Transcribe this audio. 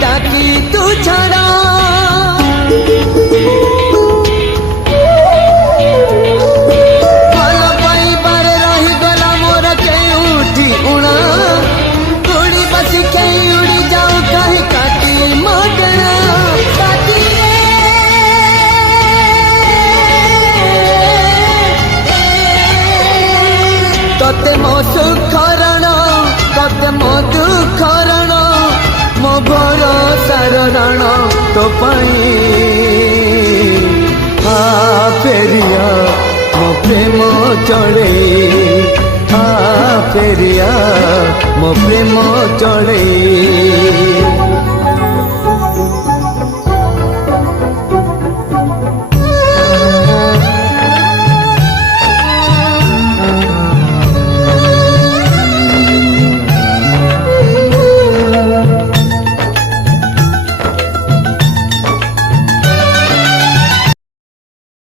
डाकी तू छड़ा भल पाइबार रही गला मोर केउठी उड़ा उड़ी बसी के उड़ी जाऊ कहीं काटी मगना तते मो सुखरण तते मो दुखरण मो भरोसार रण तो पाई आ फेरिया मो प्रेम चढ़े आ फेरिया मो प्रेम चढ़े।